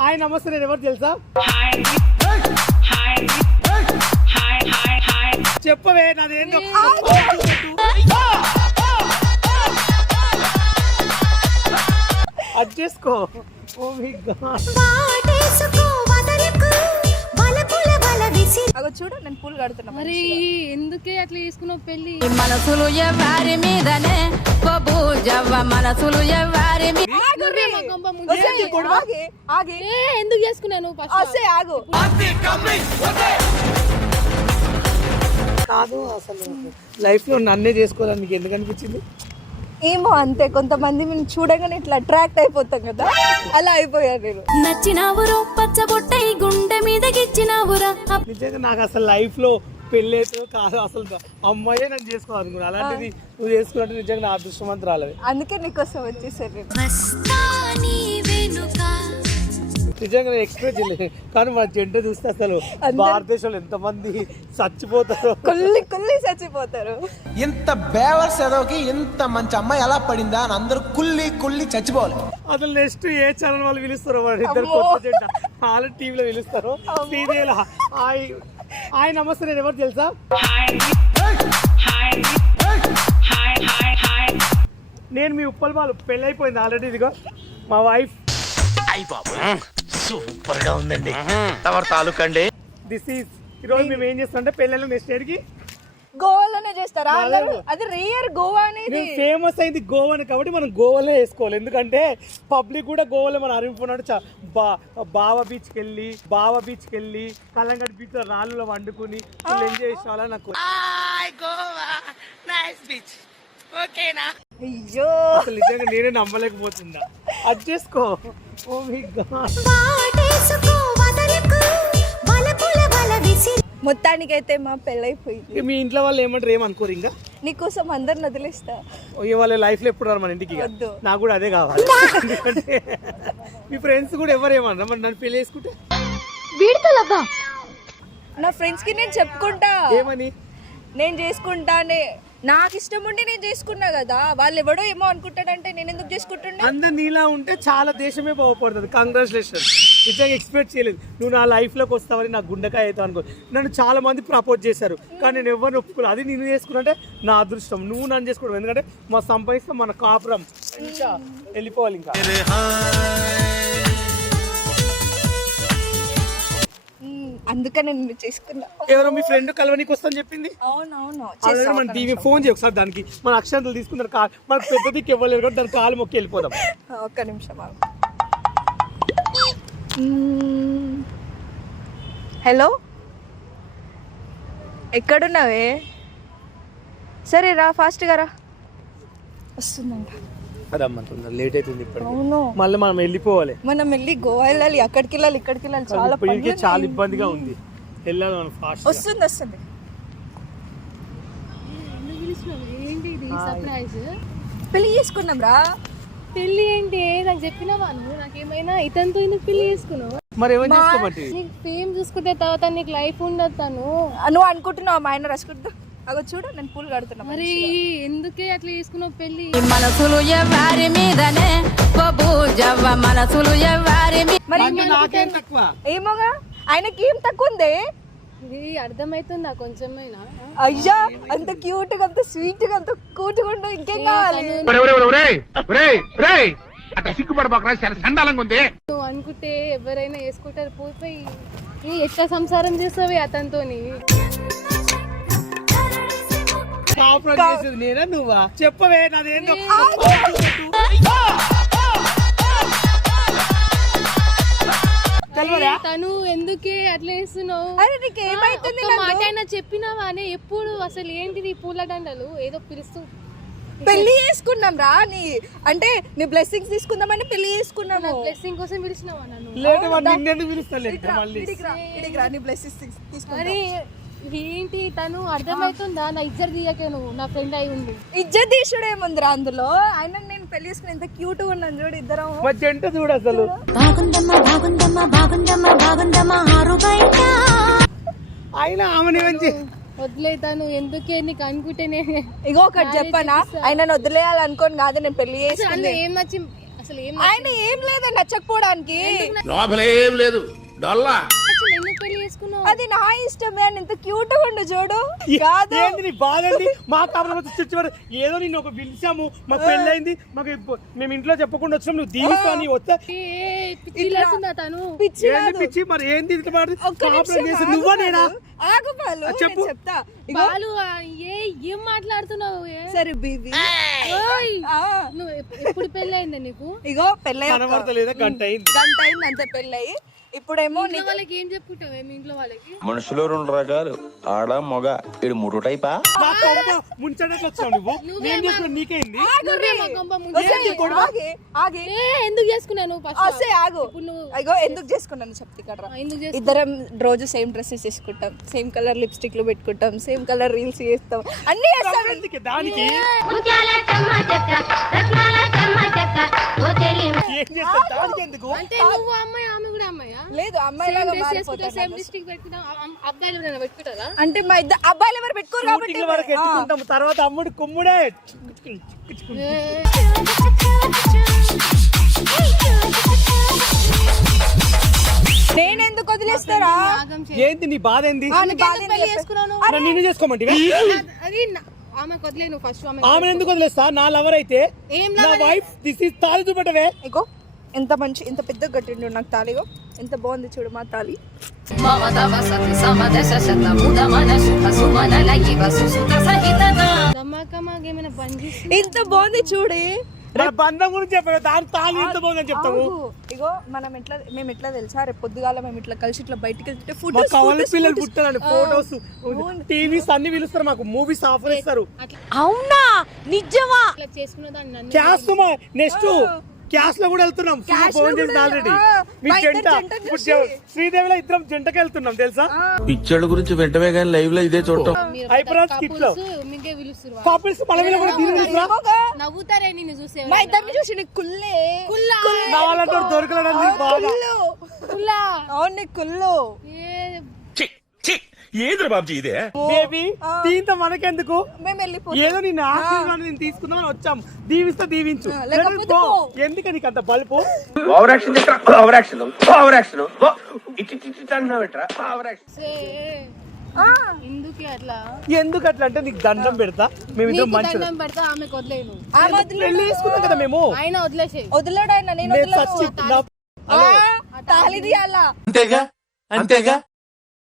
Hi నమస్తే, నేను ఎవరు తెలుసా? చెప్పవే నాదేందో. అది చేసుకో. Oh my God. అగో చూడు, నేను పూలు కడుతున్నా. మరి ఎందుకే అట్లా చేసుకున్నావు పెళ్లి? మనసులు ఎవ్వరి మీదనే మనసులు ఎవ్వరి ఎందుకు చేసుకున్నాను? ఆగు. కాదు, అసలు లైఫ్ లో నన్నే చేసుకోవాలని మీకు ఎందుకు అనిపించింది? ఏమో అంతే, కొంతమంది మేము చూడగానే ఇట్లా అట్రాక్ట్ అయిపోతాం కదా, అలా అయిపోయాను నేను. నచ్చినావురో పచ్చబొట్టై గుండె మీద గిచ్చినావురా. నిజంగా నాకు అసలు లైఫ్ లో పెళ్ళి అయితే కాదు, అసలు అమ్మాయే నన్ను చేసుకోవాలనుకున్నా. అలాంటిది నువ్వు చేసుకున్నట్టు నిజంగా నా అదృష్టవంతురాలవే. అందుకే నీకోసం వచ్చేసారు నేను. నిజంగా నేను ఎక్స్పెక్ట్ చేయలేదు, కానీ మన జంట చూస్తే అసలు భారతదేశంలో ఎంతమంది చచ్చిపోతారు, కుల్లి చచ్చిపోతారు. ఇంత బేవర్స్ ఎదవకి ఇంత మంచి అమ్మాయి ఎలా పడిందా అని అందరూ కుల్లి చచ్చిపోవాలి. అసలు నెక్స్ట్ ఏ ఛానల్ వాళ్ళు పిలుస్తారు? వాళ్ళు ఇద్దరు కొత్త జంట వాళ్ళ టీవీలో పిలుస్తారు. శ్రీదేవి హాయ్ నమస్తే, నేను ఎవరు తెలుసా? నేను మీ ఉప్పల్ బాలు. పెళ్ళి అయిపోయింది ఆల్రెడీ. ఇదిగో మా వైఫ్. సూపర్ గా ఉందండి. తమరు తాలూకండి. దిస్ ఈజ్ ఈరోజు మేము ఏం చేస్తామంటే పెళ్ళిళ్ళు నెక్స్ట్ ఇయర్ కి గోవాలోనే చేస్తారా? అది రేర్ గోవా అనేది. ఫేమస్ అయింది గోవాని కాబట్టి మనం గోవాలో వేసుకోవాలి. ఎందుకంటే పబ్లిక్ కూడా గోవాలో మనం అరిగిపోయినట్టు బావా బీచ్కి వెళ్ళి కలంగట్ బీచ్ లో రాళ్ళలో వండుకుని ఎంజాయ్ చేసేవాళ్ళని నాకు. అయ్యో, అసలు నిజంగా నేనే నమ్మలేకపోతుందా. అది చేసుకో. Oh my God. మొత్తానికైతే మా పెళ్ళైపోయింది. మీ ఇంట్లో వాళ్ళు ఏమంటారు? ఏమనుకోరు ఇంకా? నీకోసం అందరిని వదిలేస్తా. వాళ్ళ లైఫ్ లో ఎప్పుడు రారు మన ఇంటికి. వద్దు. నాకు కూడా అదే కావాలి. ఎందుకంటే మీ ఫ్రెండ్స్ కూడా ఎవరు ఏమన్నా మరి నన్ను పెళ్లి చేసుకుంటే నా ఫ్రెండ్స్ కి నేను చెప్పుకుంటా ఏమని, నేను చేసుకుంటానే. నాకు ఇష్టం ఉండి నేను చేసుకున్నా కదా, వాళ్ళు ఎవడో ఏమో అనుకుంటాడంటే నేను ఎందుకు చేసుకుంటున్నా? అందరు నీలా ఉంటే చాలా దేశమే బాగుపడుతుంది. కంగ్రాచులేషన్. నిజంగా ఎక్స్పెక్ట్ చేయలేదు నువ్వు నా లైఫ్ లోకి వస్తావని. నాకు గుండెకాయ అవుతావు అనుకో. నన్ను చాలా మంది ప్రపోజ్ చేశారు, కానీ నేను ఎవరిని ఒప్పుకోలేదు. అది నేను చేసుకున్నట్టే నా అదృష్టం. నువ్వు నన్ను చేసుకోవడం ఎందుకంటే మా సంపాదిస్తాం, మన కాపురం ఇంకా వెళ్ళిపోవాలి. ఇంకా అందుకని నేను చేసుకున్నా. ఎవరో మీ ఫ్రెండ్ కలవనీకి వస్తాను చెప్పింది. అవునవును, మన టీవీ ఫోన్ చేయ ఒకసారి. దానికి మన అక్షంతలు తీసుకున్నారు. మన పెద్ద దిక్కు ఇవ్వలేదు కాబట్టి దాని కాలు మొక్కి వెళ్ళిపోదాం. ఒక్క నిమిషం. హలో, ఎక్కడున్నావే? సరే రా, ఫాస్ట్గా రా. వస్తుందంట. లేట్ అవుతుంది ఇప్పుడు. అవును, మళ్ళీ మనం వెళ్ళిపోవాలి. మనం వెళ్ళి గోవా వెళ్ళాలి, అక్కడికి వెళ్ళాలి, ఇక్కడికి వెళ్ళాలి. చాలా ఇబ్బందిగా ఉంది. వెళ్ళాలి మనం ఫాస్ట్. వస్తుంది. ఏంటి ఇది సర్ప్రైజ్? పెళ్లి చేసుకున్నాం రా. పెళ్లి ఏంటి? నాకు చెప్పినావా నువ్వు? నాకేమైనా ఇతనితో ఎందుకు పెళ్లి చేసుకున్నావు? మరి ఏమని చేసుకోమంటే నీకు ఫేమ్ చూసుకుంటే తర్వాత నీకు లైఫ్ ఉండదు. నువ్వు అనుకుంటున్నావు మా ఆయన రాసుకుంటా. అగో చూడు, నేను పూలు కడుతున్నా. మరి ఎందుకే అట్లా చేసుకున్నావు పెళ్లి? మనసులు ఎవ్వరి మీదనే మనసులు ఎవ్వరి మరి నాకేం తక్కువ? ఏమోగా, ఆయనకి ఏం తక్కువ ఉంది? ఇది అర్థమవుతుందా కొంచెమైనా? అయ్యా, అంత క్యూట్ గా, అంత స్వీట్ గా, అంత కూటుగా ఉండు. ఇంకేం కావాలి? నువ్వు అనుకుంటే ఎవరైనా వేసుకుంటారు. పోయి ఎట్లా సంసారం చేస్తావే అతనితోని? కాపురం చేసేది నేనా నువ్వా? చెప్పవే నాదేందో. తను ఎందుకే అట్లా వేస్తున్నావు? అరే నీకు ఏమైతుంది? మాట అయినా చెప్పినావానే? ఎప్పుడు అసలు ఏంటిది పూల దండలు? ఏదో పిలుస్తూ పెళ్లి చేసుకున్నాం రా. అంటే నీ బ్లెస్సింగ్స్ తీసుకుందామని పెళ్లి చేసుకున్నాము. బ్లెస్సింగ్ కోసం పిలిచినావా నన్ను? నిన్నెందుకు పిలుస్తాను మళ్ళీ? నీ బ్లెస్సింగ్స్ తీసుకుంటా. మరి ఏంటి తను? అర్థమవుతుందా? నా ఇజ్జత్ తీయకే నువ్వు నా ఫ్రెండ్ అయి ఉండి. ఇజ్జత్ తీసుడు ఏముందిరా అందులో? ఆయన నేను పెళ్లి చేసుకుని ఎంత క్యూట్ గా ఉన్నాను చూడు. ఇద్దరం జంట చూడు అసలు. ఆయన ఆమె వదిలేతాను. ఎందుకే నీకు అనుకుంటేనే. ఇగో ఒకటి చెప్పనా, ఆయన వదిలేయాలనుకోని కాదు నేను పెళ్లి చేసుకుని. ఏం నచ్చి అసలు ఏం ఆయన ఏం లేదని నచ్చకపోవడానికి లోపలేం లేదు డొల్లా నచ్చలేదు? ఎందుకు పెళ్లి చేసుకున్నావు? అది నా ఇష్టమే అని ఎంత క్యూట్ గా ఉండు చూడు. కాదు ఏంది నీ బాధ ఏంది? మా కాపురం చుట్టుపడి ఏదో నిన్ను ఒక పిలిచాము, మాకు పెళ్ళైంది, మాకు మేము ఇంట్లో చెప్పకుండా వచ్చినాం, నువ్వు దీవిస్తావు వస్తే పిచ్చి లేస్తుందా తను? పిచ్చి ఏంది కాదు. పిచ్చి మరి ఏంది ఇట్లా మాట ఒక్క కాపురం నిమిషం చేసి ఆగు నువ్వా నేనా? ఆగు బాలు, చెప్పు. నేను చెప్తా. ఇగో, బాలు ఏం మాట్లాడుతున్నావు? సరే బీబీ. ఓయ్, ఆ, నువ్వు ఎప్పుడు పెళ్లి అయిందా నీకు? ఇగో పెళ్ళై కనబడతలేదా? గంట అయింది. గంట అయింది అంతే పెళ్ళయి. ఇప్పుడేమో ఇంట్లో వాళ్ళకి ఏం చెప్పుకుంటావు? మీ ఇంట్లో వాళ్ళకి మనుషులు రెండు రకాలు, ఆడ మగ. ఇది మూడు టైపా? నా కొంప ముంచడానికి వచ్చావు నువ్వు. నేను చేసుకున్నా నీకేంది? నువ్వే మా కొంప ఒసేయ్, ముందు. ఆగే, ఆగే. ఎందుకు చేసుకున్నావు నువ్వు ఫస్ట్? అసే ఆగు. ఇప్పుడు నువ్వు అయ్యో ఎందుకు చేసుకున్నాను చెప్తే కదరా. ఎందుకు చేసుకున్నావు? ఇద్దరం రోజు సేమ్ డ్రెస్సెస్ వేసుకుంటాం, సేమ్ కలర్ లిప్స్టిక్లు పెట్టుకుంటాం, సేమ్ కలర్ రీల్స్ చేస్తాం, అన్ని చేస్తాం. ఎందుకు దానికి ఏం చేస్తా దానికి ఎందుకు? అంటే నువ్వు అమ్మాయి, ఆమె కూడా అమ్మాయా? లేదు అమ్మాయిలాగా మారిపోతాను. సేమ్ డిస్ట్రిక్ట్ పెట్టుకుంటా. అబ్బాయిలు ఎవరైనా పెట్టుకుంటారా? అంటే మా ఇద్దరు అబ్బాయిలు ఎవరు పెట్టుకోరు కాబట్టి షూటింగ్ల వరకు ఎత్తుకుంటాం, తర్వాత అమ్ముడు కుమ్ముడే. నేనెందుకు వదిలేస్తారా? ఆగం చేయి. ఏంది నీ బాధ ఏంది? ఆ, నీ బాధ ఎందుకు పెళ్లి చేసుకున్నావు నువ్వు? నన్ను నిన్ను చేసుకోమంటే అది ఆమెకు వదిలే, నువ్వు ఫస్ట్ ఆమె ఎందుకు వదిలేస్తా? నా లవర్ అయితే ఏం నా వైఫ్. దిస్ ఇస్ తాళి చూపెట్టవే. ఇగో ఎంత మంచి, ఎంత పెద్ద కట్టిండు నాకు తాళిగో, ఎంత బాగుంది చూడు మా తాళి. దమ్మకమ్మగా ఏమైనా బంద్ చేసి ఎంత బాగుంది చూడే. మన బంధం గురించి చెప్పవే, దాని తాళి ఎంత బాగుందని చెప్తాము. ఆగు. ఇగో మేము ఎట్లా తెలుసా, రేపు పొద్దుగాల మేము ఇట్లా కలిసి ఇట్లా బయటికి వెళ్తే ఫుడ్ మా కవల పిల్లలు పుట్టారండి, ఫోటోస్, టీవీస్ అన్ని పిలుస్తారు, మాకు మూవీస్ ఆఫర్ ఇస్తారు. అవునా నిజమా? ఇట్లా చేసుకున్న దాన్ని నన్ను క్యాష్ నెక్స్ట్ క్యాష్ లో కూడా వెళ్తున్నాం. Cash ఫోన్ లో చేసి కూడా ఆల్రెడీ మీ మా ఇద్దరు జంట జంటని ఇప్పుడు చూసి. శ్రీదేవిలో ఇద్దరం జంటకి వెళ్తున్నాం తెలుసా? పిచ్చోళ్ళ గురించి వెంటనే కానీ లైవ్ లో ఇదే చూడటం. మీరు హైపరాజ్ కిట్ లో మీకే పిలుస్తారు వాళ్ళు. కాపుల్స్ మనవిలో కూడా దీని పిలుస్తురా? నవ్వుతారే నిన్ను చూసే మా ఇద్దరిని చూసి నీకు కుల్లే. నాలంటే దొరకలేడం నీకు బాగా. కుల్లా. అవును నీకు కుళ్ళు. ఏంద్ర బాబుజీ ఇదే? బేబీ దీంతో మనకెందుకు? మేము వెళ్ళిపోతాం. ఏదో నిన్ను ఆశీర్వాదం నేను తీసుకుందామని వచ్చాం, దీవిస్తా దీవించు. లేకపోతే Let it go. పో. ఎందుకు నీకు అంత బలుపు? Over action over action over action over action. ఎందుకే అట్లా? ఎందుకు అట్లా అంటే నీకు దండం పెడతా, మేమిద్దరం నీకు మంచి దండం పెడతా, ఆమెకు వదిలేను. ఆమె వదిలేడు. పెళ్లి చేసుకున్నాం కదా మేము. ఆయన వదిలేసేయి. వదిలేడు ఆయన, నేను నేను వదిలేను. చచ్చి- నా- తాళి తీయాలా? అంతేగా అంతేగా